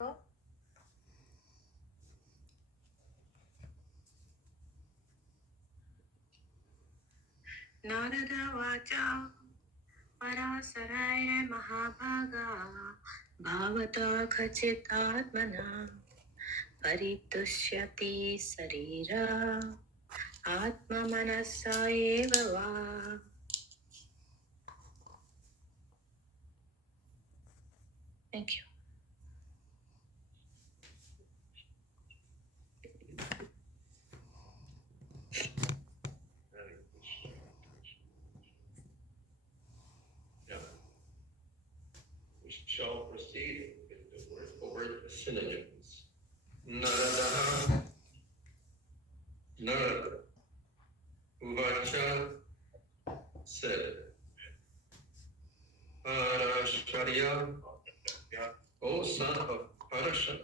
Narada Vacha Parasaraya Mahabhaga Bhavata Khachitatmana Paritusyati Sarira Atma Manasa Eva Va. Thank you. We shall proceed with the word synonyms. Narada, Narada, Uvacha said, Parasharya, O son of Parasha,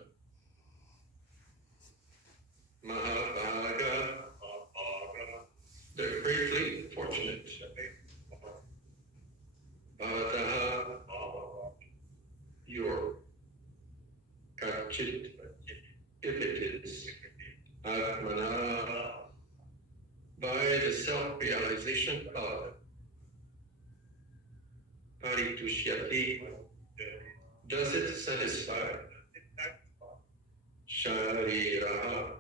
Mahabhaga, the greatly fortunate, Bhavatāha, your Kachit, if it is, Atmana, by the self-realization of Paritushyati, does it satisfy Shariraha,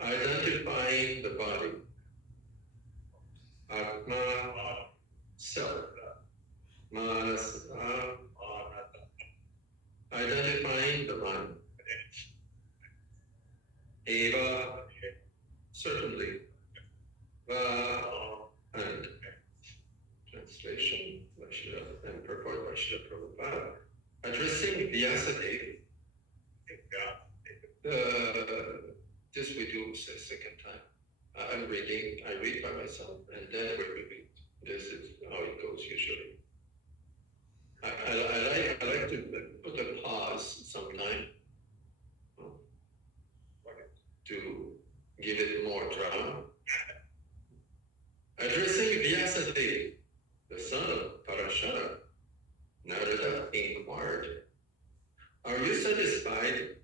identifying the body, Atma, self, Manasa, identifying the mind, Eva, certainly, Va, and translation, Vaishya, and purport Vaishya Prabhupada, addressing Vyasadeva. This we do a second time. I'm reading, I read by myself, and then we repeat. This is how it goes usually. I like to put a pause sometime to give it more drama. Addressing Vyasadeva, the son of Parashara, Narada inquired, are you satisfied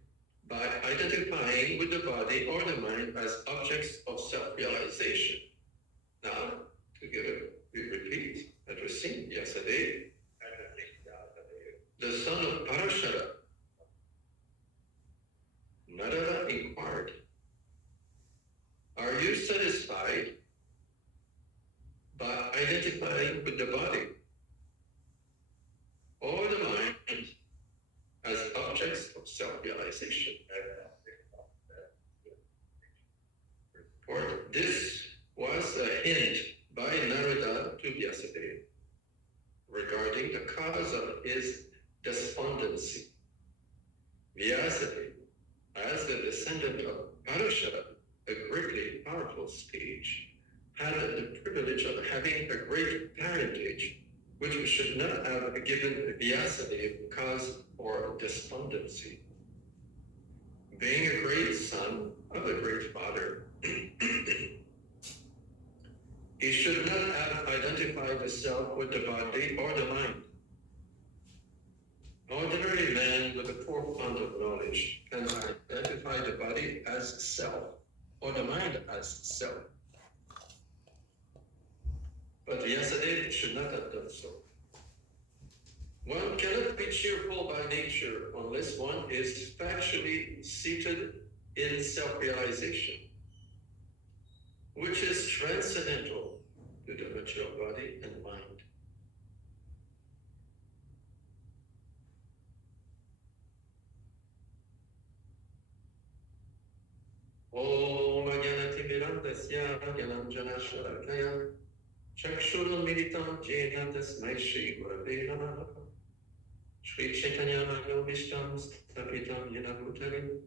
by identifying with the body or the mind as objects of self-realization? Now, together we repeat, addressing Vyasadeva, the son of Parashara, Narada inquired, are you satisfied by identifying with the body or the mind as objects of self-realization? Or this was a hint by Narada to Vyasadeva regarding the cause of his despondency. Vyasadeva, as the descendant of Parashara, a greatly powerful sage, had the privilege of having a great parentage, which should not have given Vyasadeva cause for despondency. Being a great son of a great father, he should not have identified the self with the body or the mind. Ordinary man with a poor fund of knowledge can identify the body as self or the mind as self. But Vyasadeva should not have done so. One cannot be cheerful by nature unless one is factually seated in self-realization, which is transcendental to the material body and mind. Om Ajnanatimidandasya Gyananjana Shalakaya Chakshurumilitam Jena Tasmai Shri Gurave Namaha Shri Chaitanya Manobishtam Stapitam Yena Bhutale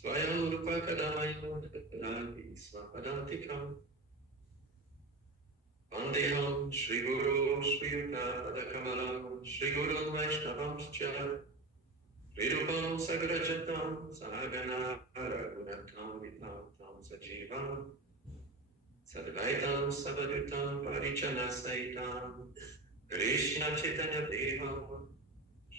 Swayam Rupa Kadamayo Dadi Swapadantikam Vandeham Shri Guru Shri Yuta Padakamalam Shri Guru Vaishnavamscha Virupam Sagrajatam Sahagana Ragunatam Vitam Tam Sajivam Sadvaitam Savadutam Parichana Saitam Krishna Chaitanya Devam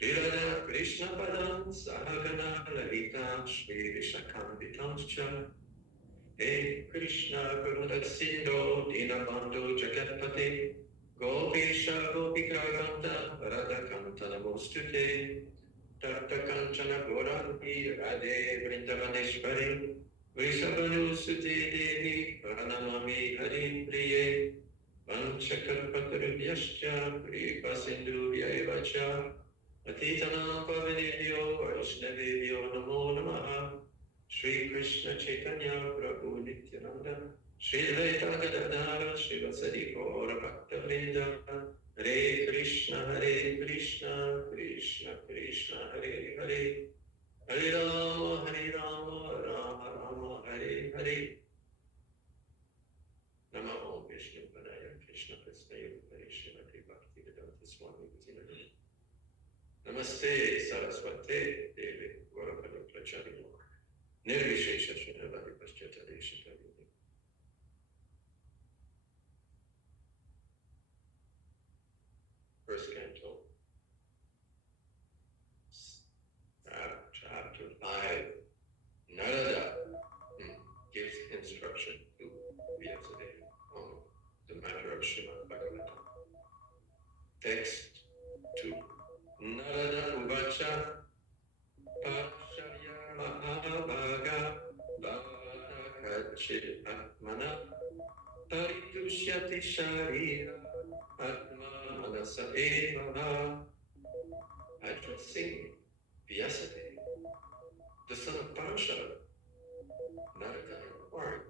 Shilada Krishna Padam Sahagana Lalita Shri Vishakambitam Cha He Krishna Karuna Sindho Dinabando Jagatpate Gopisha Gopika Kanta Radha Kanta Namostute Tapta Kanchana Gorangi Radhe Vrindavaneshwari Vrishabhanu Sute Devi Pranamami Hari Priye Vanchakalpatarubhyascha Kripa Sindhubhya Cha Atitana Pavanebhyo Vaishnavebhyo Namo Namaha Shri Krishna Chaitanya Prabhu Nityananda Shri Advaita Gadadhara Srivasadi Gaura Bhakta Vrinda Hare Krishna Krishna Krishna Hare Hare Hare Rama Rama Rama Hare Hare Namo Vishnu Padaya Krishna Prasnaya Hare Srimati Bhakti Vedanta Swami Vitinaya Namaste Saraswate Devi Gaurapada Pracharya Nirvishesha Srinavadi Paschatari Shikari. First canto, chapter 5, Narada gives instruction to Vyasadeva on the matter of Srimad Bhagwatam. Text 2. Narada Uvacha Pacharya Mahabhaga Bhavata Kachit Atmana Paritushyati Sharira Atma Manasa Eva. Addressing Vyasadeva, the son of Parashara, Narada inquired,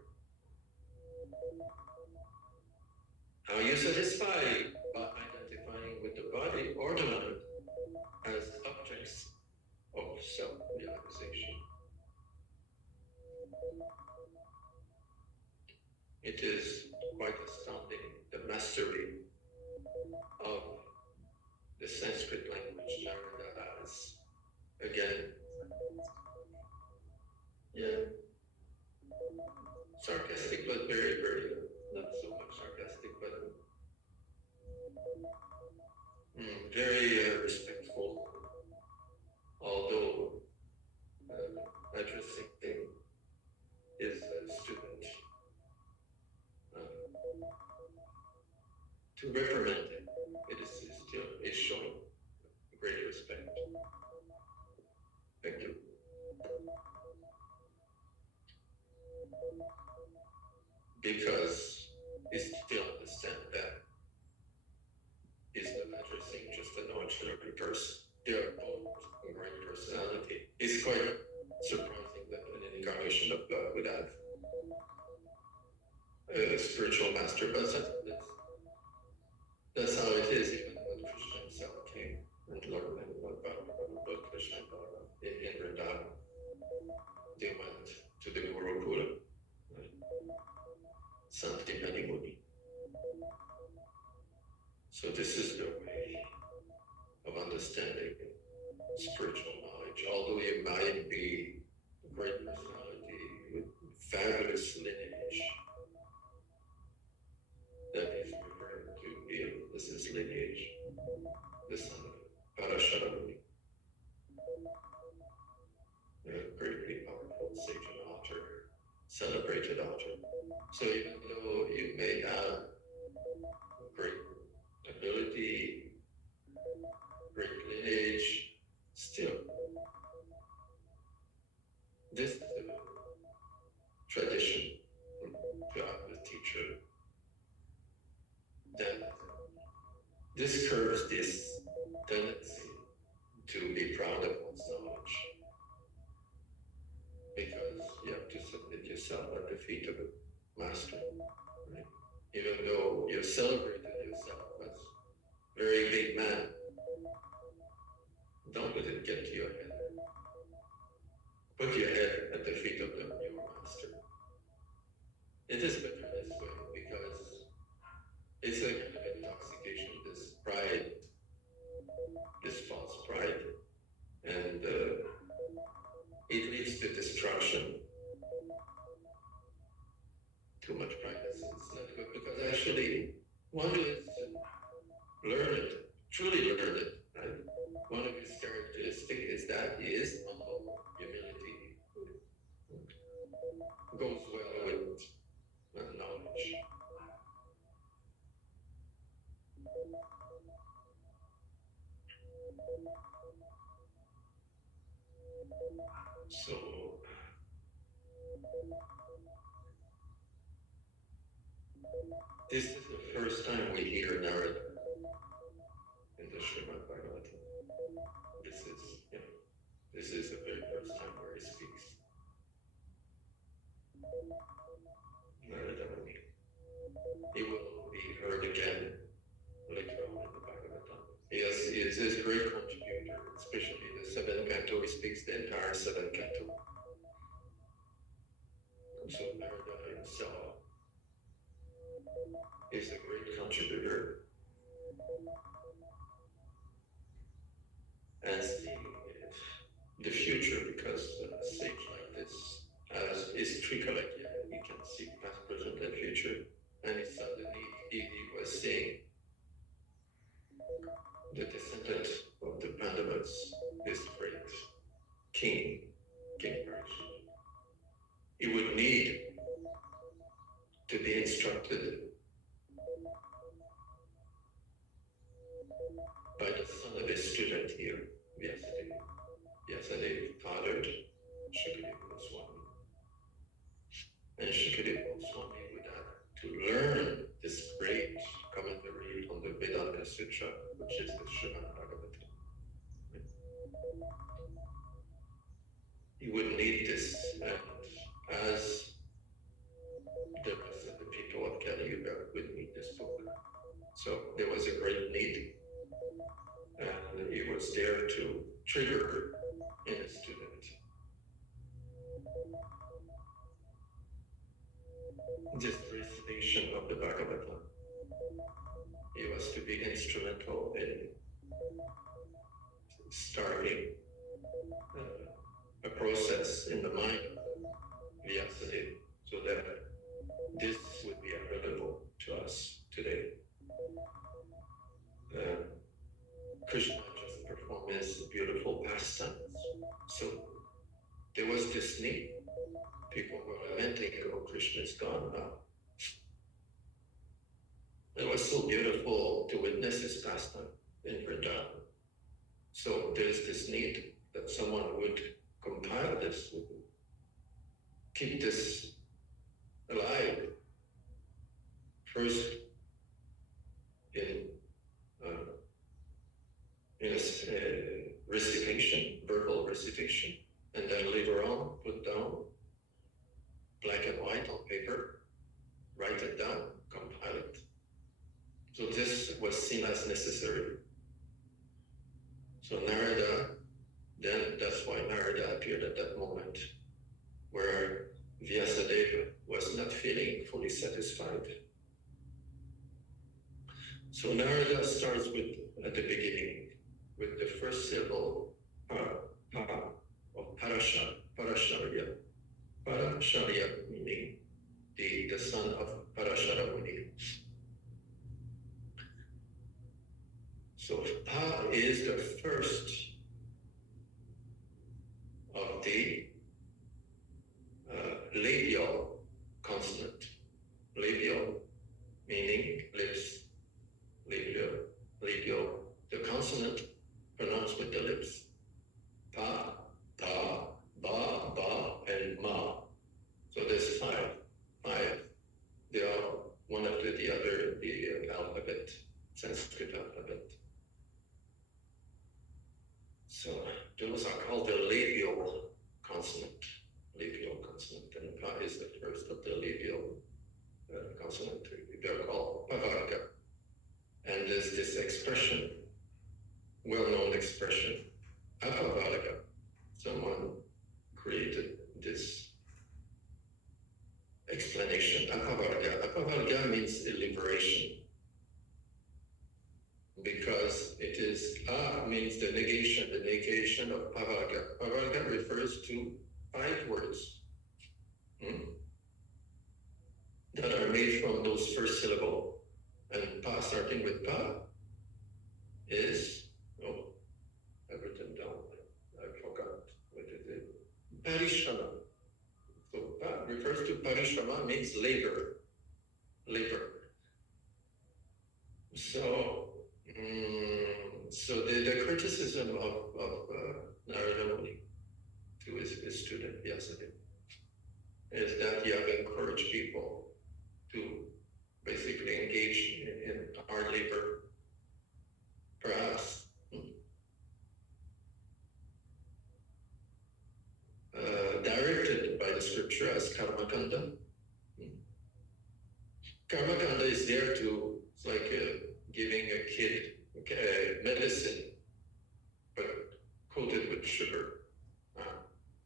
how you satisfy by identifying with the body or the mind as objects of self-realization? It is quite astounding, the mastery of the Sanskrit language Narada has. Again, yeah, sarcastic, but very, very, not so much sarcastic, but very respectful, although addressing his student to reprimand him. It is still showing great respect. Thank you. Because he still understands that he's not addressing just an ordinary person. They are both a great personality. It's quite surprising that an incarnation of God would have a spiritual master, but that's how it is. Even when Krishna himself came and learned about Krishna in Vrindavan, they went to the Gurukula, Santi Muni. So this is the way of understanding spiritual knowledge. Although you might be a great personality with fabulous lineage, that is referring to him. This is lineage, the son of Parashara Muni, a greatly powerful sage and author, celebrated author. So even though you may have great ability, great lineage, still, this is the tradition throughout the teacher that discourages this tendency to be proud of one's knowledge, because you have to submit yourself at the feet of a master, right? Even though you celebrated yourself as a very big man, don't let it get to your head. Put your head at the feet of your master. It is better this way because it's a kind of intoxication, this pride, this false pride, and it leads to destruction. Too much pride is not good, because actually one who is learned, truly learned, right? One who is So this is the first time we hear Narada in the Srimad Bhagwatam. This is the very first time where he speaks. Narada Muni. He will be heard again later on in the Bhagavatam. He is a great contributor, especially the seventh canto. He speaks the entire seventh canto. So Narada himself is a great contributor. And seeing the future, because sage like this is Trikalakya, he can see past, present, and future. And he suddenly he was seeing the descendant of the Pandavas, this great king Parikshit. He would need to be instructed by the son of his student here, Vyasadeva. Vyasadeva fathered Shukadeva Goswami. And Shukadeva Goswami would have to learn this great commentary on the Vedanta Sutra, which is the Srimad Bhagwatam. He would need this, and as the rest of the people of Kali Yuga would need this book. So there was a great need, and he was there to trigger in a student this recitation of the Bhagavatam. He was to be instrumental in starting a process in the mind of Vyasadeva, so that this would be available to us today. Krishna just performed his beautiful pastimes. So there was this need. People were lamenting, oh, Krishna is gone now. It was so beautiful to witness his pastime in Vrindavan. So there's this need that someone would compile this, would keep this alive. First in a recitation, verbal recitation, and then later on put down black and white on paper, write it down, compile it. So this was seen as necessary. So Narada, then that's why Narada appeared at that moment where Vyasadeva was not feeling fully satisfied. So Narada starts with, at the beginning, with the first syllable, pa, of Parasharya. Parasharya meaning the son of Parashara Muni. So Pa is the first of the labial consonant. Labial meaning lips. Labial, the consonant pronounced with the lips. Pa, ta, ba, ba, and ma. So there's five. They are one after the other, the alphabet, Sanskrit alphabet. So those are called the labial consonant. And pa is the first of the labial consonant. They're called pavarga. And there's this expression, well-known expression, apavarga. Someone created this explanation, apavarga. Apavarga means liberation, because it is means the negation of pavarga. Pavarga refers to 5 words that are made from those first syllable. And pa, starting with pa, is, I've written down, I forgot what it is. Parishrama. So pa refers to parishrama, means labor. So, the criticism of Narada Muni Vyasadeva, is that you have encouraged people to basically engage in hard labor, perhaps directed by the scripture as karma kanda. Karma kanda is there to, it's like giving a kid medicine, but coated with sugar.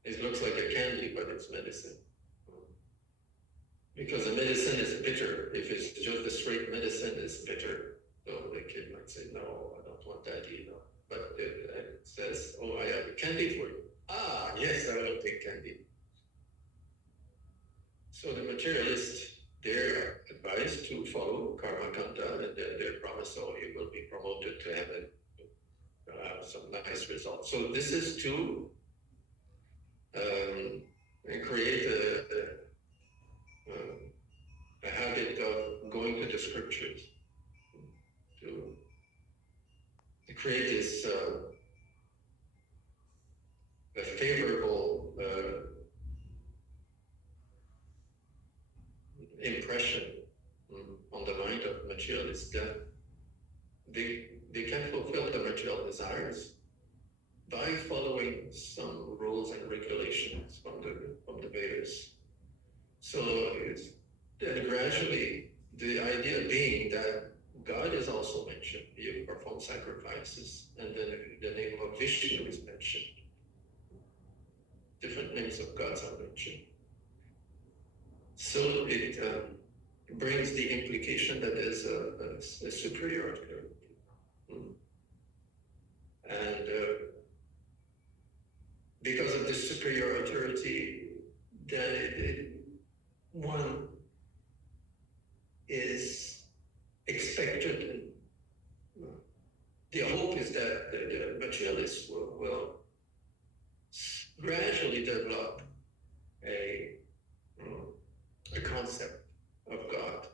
It looks like a candy, but it's medicine. Because the medicine is bitter. If it's just the straight medicine, it's bitter. So the kid might say, no, I don't want that either. But it says, oh, I have a candy for you. Ah, yes, I will take candy. So the materialists, they're advised to follow karma kanda, and then they're promised, oh, you will be promoted to heaven, have some nice results. So this is to create a habit of going to the scriptures, to create this a favorable impression on the mind of materialists that they can fulfill the material desires by following some rules and regulations from the Vedas. So then gradually the idea being that God is also mentioned. You perform sacrifices, and then the name of Vishnu is mentioned. Different names of gods are mentioned. So it brings the implication that there's a superiority. And because of this superior authority, then one is expected. The hope is that the materialists will gradually develop a concept of God,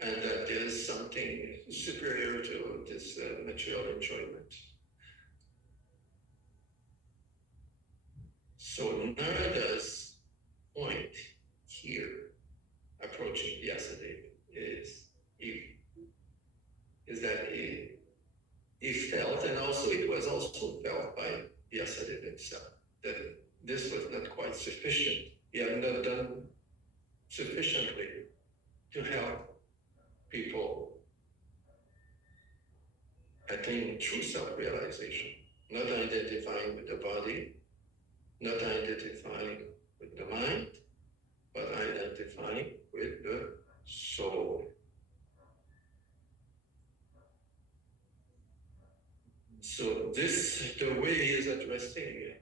and that there's something superior to this material enjoyment. So Narada's point here, approaching Vyasadeva, is that he felt, and also it was also felt by Vyasadeva himself, that this was not quite sufficient. He had not done sufficiently to help people attain true self-realization, not identifying with the body, not identifying with the mind, but identifying with the soul. So this, the way he is addressing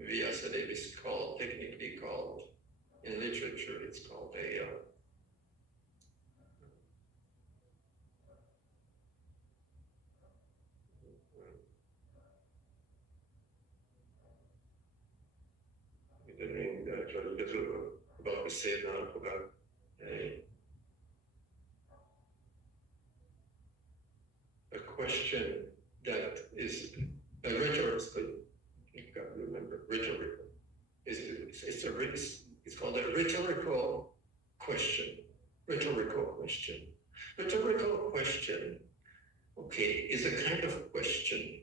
Vyasadeva is called, technically called, in literature, it's called a the name that I was little about to say now, I forgot. A question that is a rhetorical, you got to remember, rhetorical. It's called a rhetorical question. Rhetorical question. Rhetorical question, okay, is a kind of question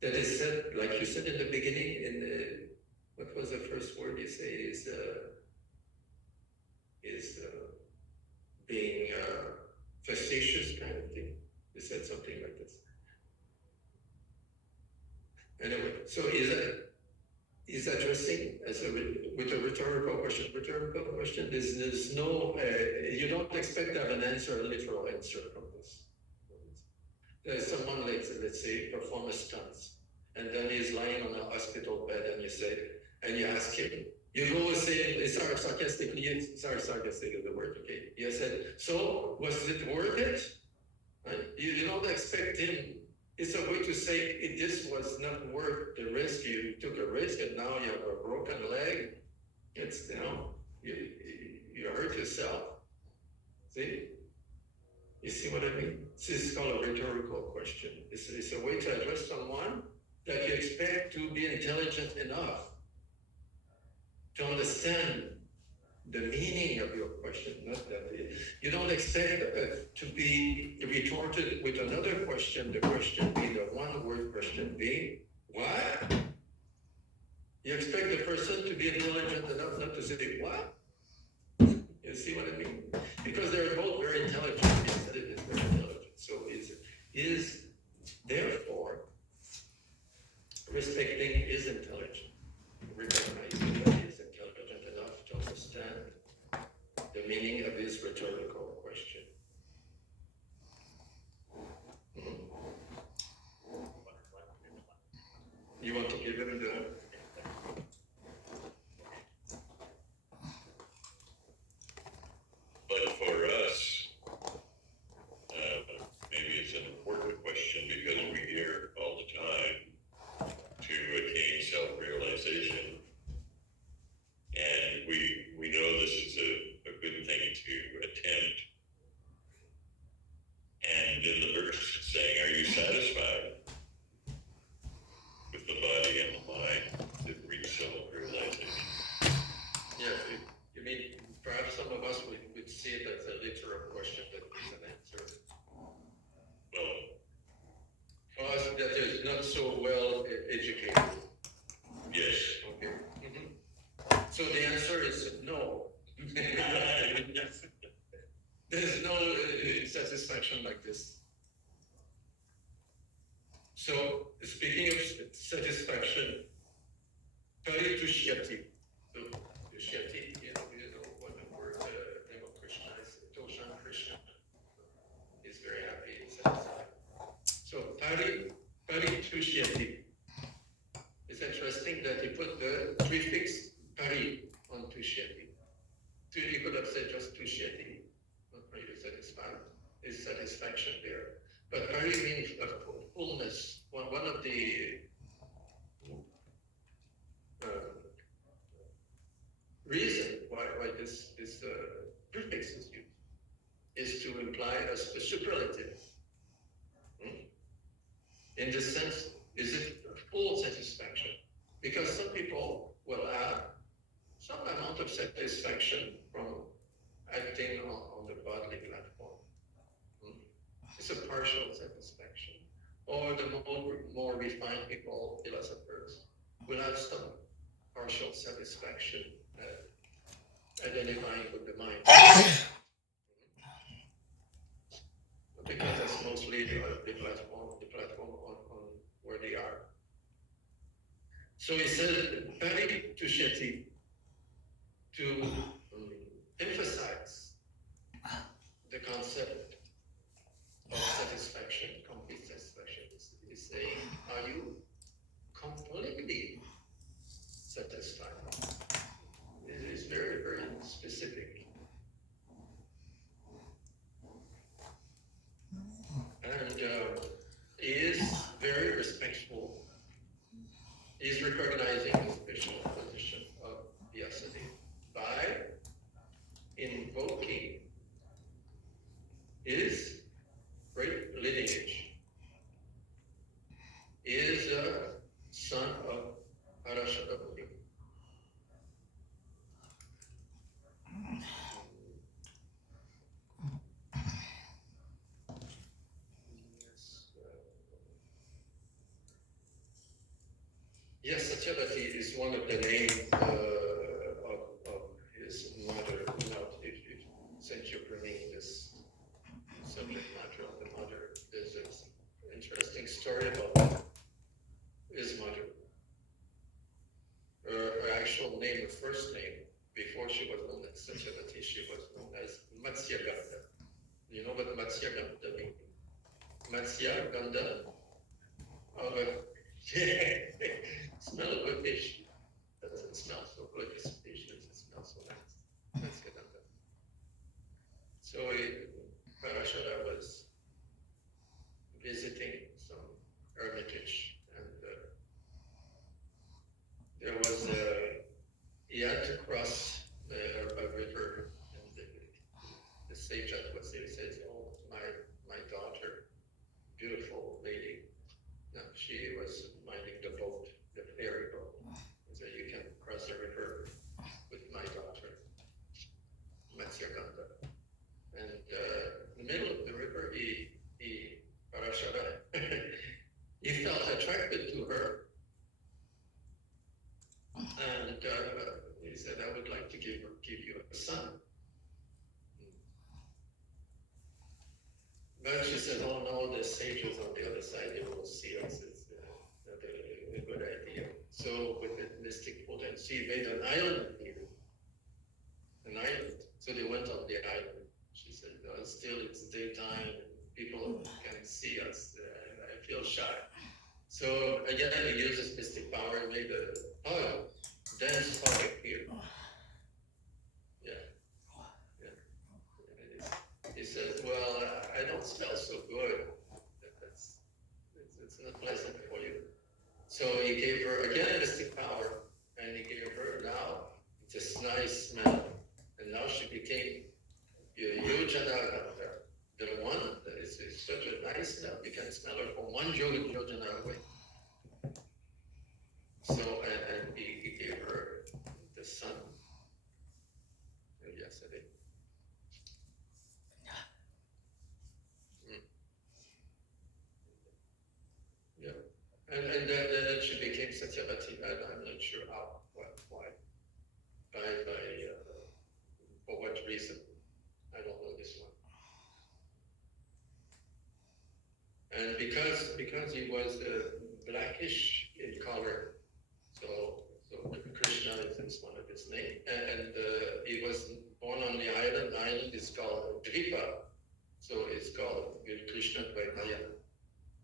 that is said, like you said in the beginning, in the, what was the first word you say, is being facetious kind of thing. You said something like this. Anyway, so is addressing with a rhetorical question. Rhetorical question, there's no, you don't expect to have an answer, a literal answer from this. There's someone, let's say, perform a stunt, and then he's lying on a hospital bed, and you ask him, you go and say, sarcastically, sarcastic is the word, okay? You said, so was it worth it? Right? You don't expect him. It's a way to say this was not worth the risk. You took a risk, and now you have a broken leg. It's you hurt yourself. See? You see what I mean? This is called a rhetorical question. It's a way to address someone that you expect to be intelligent enough to understand the meaning of your question, not that you don't expect to be retorted with another question, the question being the one-word question being, what? You expect the person to be intelligent enough not to say, what? You see what I mean? Because they're both very intelligent. Yes, it is very intelligent. So is therefore respecting his intelligence, recognizing that he is intelligent enough to understand the meaning of his rhetorical question. You want to give him the... But for us, maybe it's an important question because we hear all the time to attain self-realization. And we know this is a good thing to attempt. And in the verse it's saying, are you satisfied with the body and the mind that reach self-realization? Yeah, you mean perhaps some of us would see it as a literal question that needs an answer. Well, For us, that is not so well educated. yes. Okay. So the answer is no. There's no satisfaction like this. So speaking of satisfaction, Paritushyati. So Tushyati, you know what the word name of Krishna is. Toshan Krishna is very happy and satisfied. So Paritushyati. It's interesting that he put the prefix pari on Tushyati. He could have said just Tushyati, not really satisfied. Is satisfaction there. But pari means fullness. One of the reason why this prefix is used is to imply a superlative. In the sense, is it a full satisfaction? Because some people will have some amount of satisfaction from acting on the bodily platform. It's a partial satisfaction. Or the more refined people, philosophers, will have some partial satisfaction identifying with the mind. Because that's mostly the platform on where they are. So he said, Pari Tushyati, to emphasize the concept of satisfaction, complete satisfaction. He's saying, are you completely satisfied? It is very, very specific. And he is very respectful. He's recognizing the special position of Vyasadi by invoking his great lineage. He is a son of Parashadapuri. Yes, Satyavati is one of the names of his mother. Since you're bringing this subject matter of the mother, there's an interesting story about his mother. Her actual name, her first name, before she was known as Satyavati, she was known as Matsya Ganda. You know what Matsya Ganda means? Matsya Ganda, smell of a fish. Doesn't smell so good as fish, doesn't smell so nice. Matsya Ganda. So Parashara was visiting some hermitage, and there was he had to cross a river, and the sage was there. He says, "Oh, my daughter, beautiful lady." Now, she was minding the boat, the the sages on the other side, they will see us. It's not a good idea. So with the mystic potency, made an island here. An island. So they went on the island. She said, no, still it's daytime. People can see us. I feel shy. So again, he uses mystic power and made a dense fog here. Yeah. He says, well, I don't smell so good. It's not pleasant for you. So he gave her, again, mystic power, and he gave her now this nice smell. And now she became Yojana, the one that is such a nice smell. You can smell her from one Yojana away. So, and he gave her the sun yesterday. Yeah. And then she became Satyavati. I'm not sure how, why. For what reason? I don't know this one. And because he was blackish in color, so Krishna is one of his names, and he was born on the island. The island is called Dripa, so it's called Krishna Dvaitaya.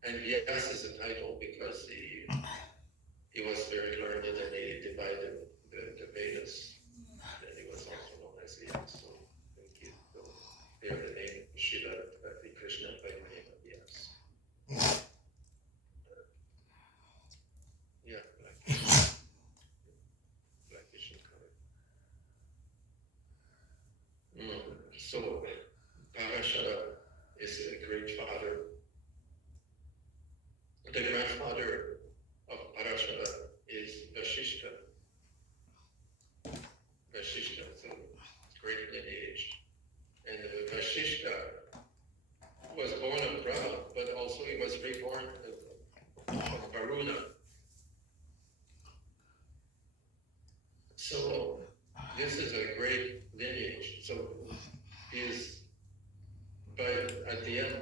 And Vyas is a title because he was very learned and he divided the Vedas. And he was also known as Vyas. So here the name Shila Krishna Dvaitaya Vyas. Yeah, blackish in color. So Parashara is a great father. The grandfather of Parashara is Vashishta. So great lineage. And Vashishta was born of Brahma, but also he was reborn of Varuna. So this is a great lineage. So but at the end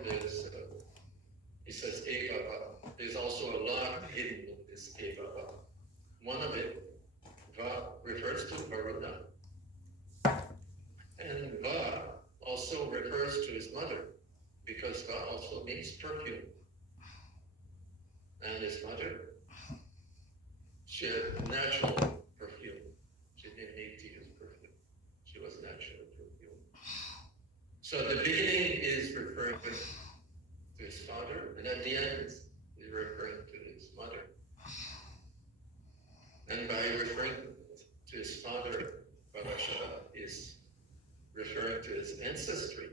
he says Eva. There's also a lot hidden in this Eva. One of it, Va, refers to Varuna. And Va also refers to his mother, because Va also means perfume. And his mother, she had natural perfume. She didn't need to use perfume. She was natural perfume. So the beginning is referring to his father, and at the end is referring to his mother. And by referring to his father, Parashara is referring to his ancestry,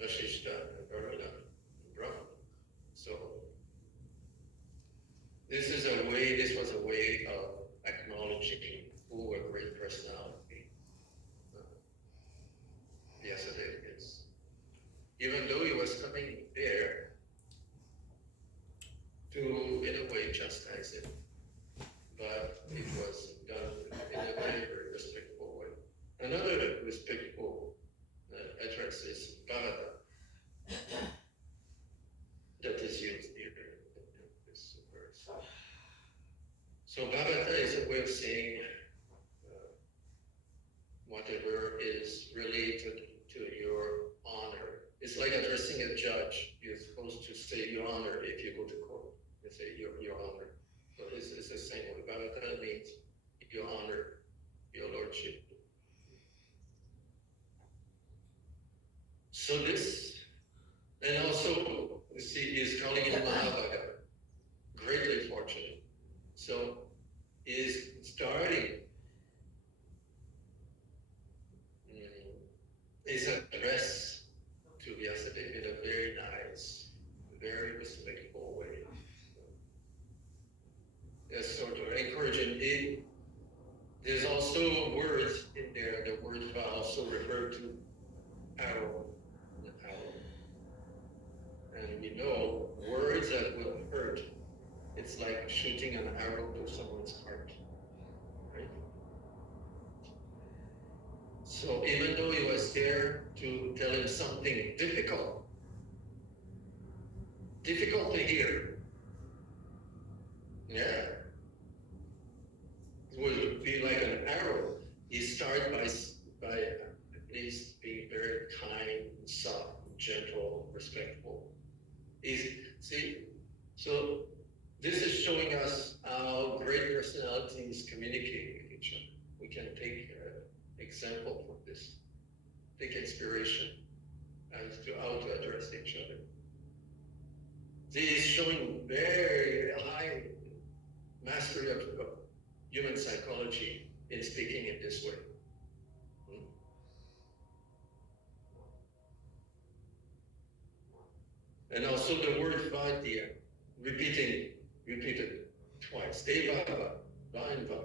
Vashishta and Varuna and Brahma. So this was a way of acknowledging who a great personality Vyasadeva is. Even though he was coming there to, in a way, chastise him, but it was done in a very, very respectful way. Another respectful address is Bhavata, that is used here in this verse. So Bhavata is a way of saying whatever is related to your honor. It's like addressing a judge. You're supposed to say your honor if you go to court. You say your honor. So it's the same way. Bhavata means your honor, your lordship. So this, and also, you see, he's calling it Mahabhaga, greatly fortunate. So he's starting his address to Vyasadeva in a very nice, very respectful way. Yes, so to encourage him. There's also words in there. The word va also refer to arrow. And we know words that will hurt. It's like shooting an arrow to someone's heart, right? So even though he was there to tell him something difficult, difficult to hear. Yeah. It would be like an arrow. You start by at least being very kind, soft, gentle, respectful. So this is showing us how great personalities communicate with each other. We can take example from this, take inspiration as to how to address each other. This is showing very high mastery of human psychology in speaking in this way. And also the word vadya, repeated twice. Deva, vainva,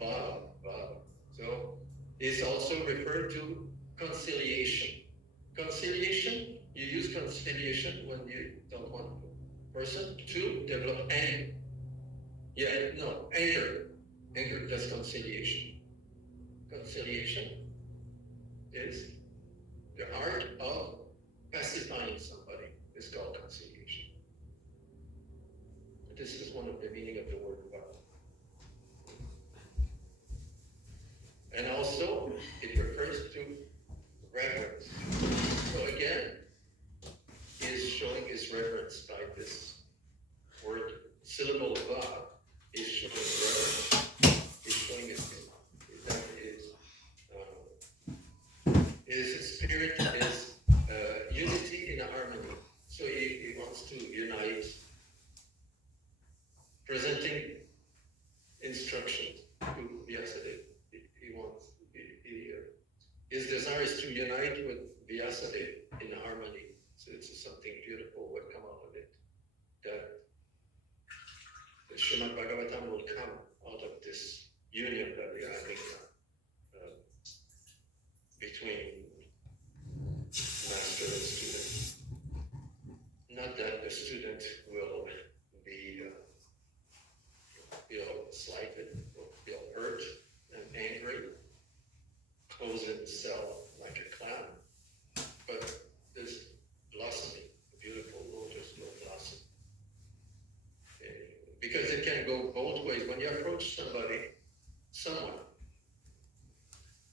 va, va. So it's also referred to conciliation. Conciliation, you use conciliation when you don't want a person to develop anger. Anger. Anger, that's conciliation. Conciliation is the art of pacifying somebody. It's called conciliation. This is one of the meaning of the word love. And also, it refers to reverence. So again, he is showing his reverence by this word, syllable va, is showing reverence. He's showing his spirit is unity in harmony. So he wants to unite, presenting instructions to Vyasadeva. His desire is to unite with Vyasadeva in harmony. So it's something beautiful will come out of it. That the Srimad Bhagwatam will come out of this union that we are having between master and student. Not that the student will be feel slighted or feel hurt and angry, close himself like a clown, but this blossoming, beautiful lotus will blossom. Because it can go both ways. When you approach someone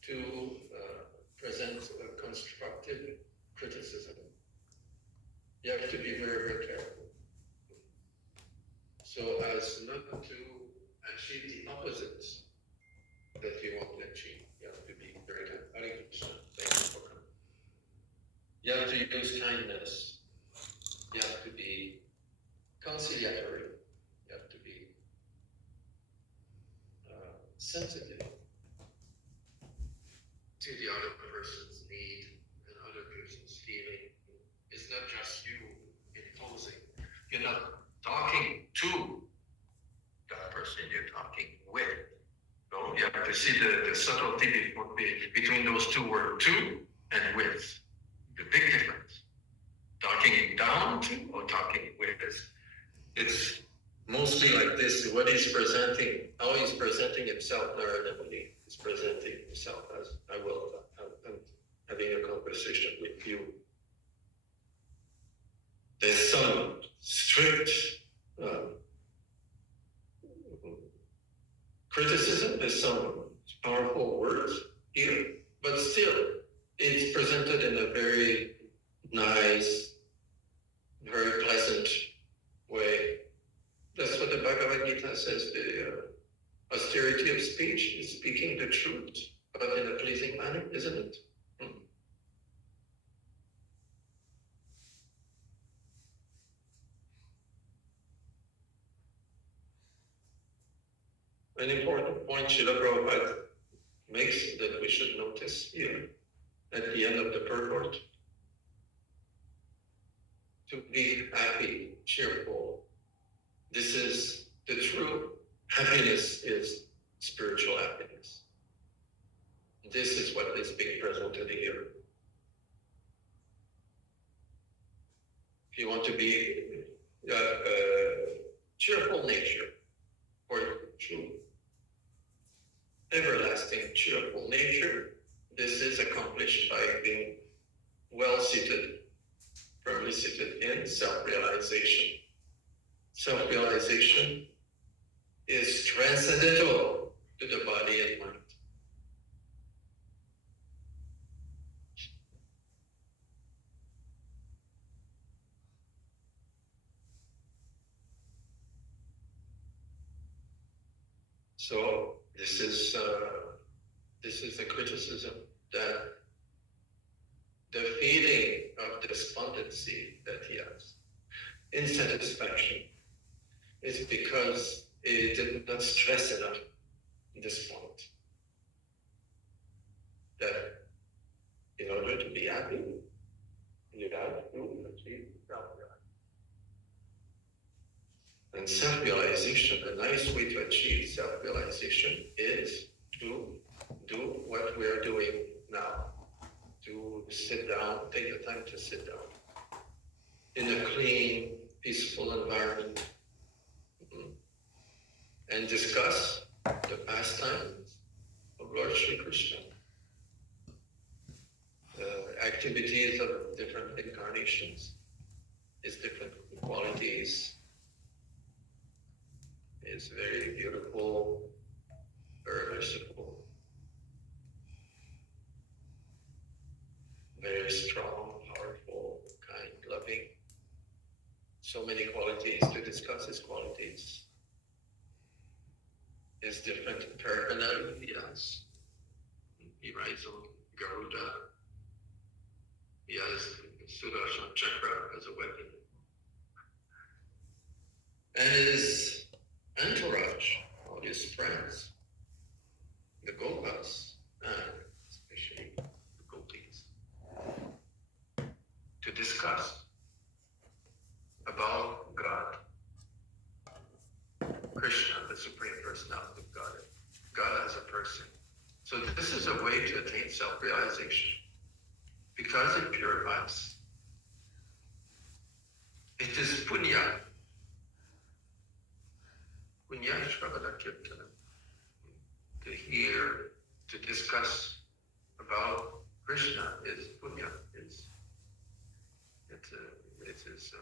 to present a constructive criticism, you have to be very, very careful. So as not to achieve the opposite that you want to achieve. You have to be very kind. Hare Krishna. Thank you for coming. You have to use kindness. You have to be conciliatory. You have to be sensitive to the other person's need and other person's feeling. It's not just you imposing. You're not talking to that person, you're talking with. So you have to see the subtlety between those two words, to and with. The big difference. Talking down to or talking with. It's mostly like this, what he's presenting, how he's presenting himself narratively. He's presenting himself as I'm having a conversation with you. There's some strict criticism, there's some powerful words here, but still, it's presented in a very nice, very pleasant way. That's what the Bhagavad Gita says, the austerity of speech is speaking the truth, but in a pleasing manner, isn't it? An important point Srila Prabhupada makes that we should notice here at the end of the purport. To be happy, cheerful. This is the true happiness, is spiritual happiness. This is what is being presented here. If you want to be cheerful nature, or true everlasting cheerful nature, this is accomplished by being well seated firmly seated in self-realization. Self-realization is transcendental to the body and mind. So this is the criticism that the feeling of despondency that he has, insatisfaction, is because he did not stress enough this point. That in order to be happy, you have to achieve self-realization. And self-realization, a nice way to achieve self-realization is to do what we are doing now. To sit down, take the time to sit down in a clean, peaceful environment, and discuss the pastimes of Lord Sri Krishna, activities of different incarnations, his different qualities, his very beautiful, very merciful, very strong, powerful, kind, loving. So many qualities to discuss his qualities. His different paraphernalia he has. He rides on Garuda. He has Sudarshan Chakra as a weapon. And his entourage, all his friends, the Gopas, and especially the Gopis, to discuss about God, Krishna, the Supreme Personality of God, God as a person. So this is a way to attain self-realization because it purifies. It is punya. Punya Shravana Kirtana. To hear, to discuss about Krishna is punya. It is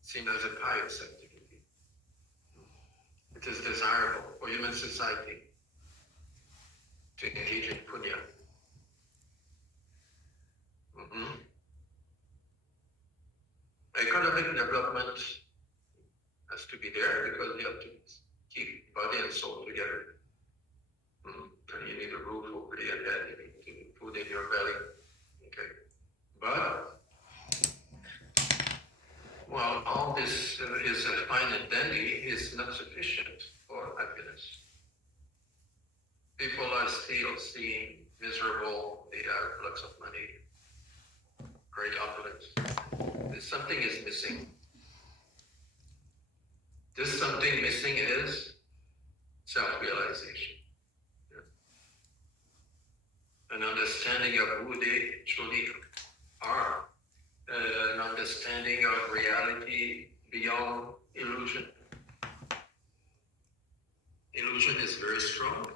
seen as a pious activity. It is desirable for human society to engage in punya. Economic development has to be there because you have to keep body and soul together. And you need a roof over your head, you need food in your belly. Okay. But while all this is fine and dandy, is not sufficient for happiness. People are still seen miserable, they have lots of money, great opulence. Something is missing. This something missing is self-realization. An understanding of who they truly are. An understanding of reality beyond illusion. Illusion is very strong.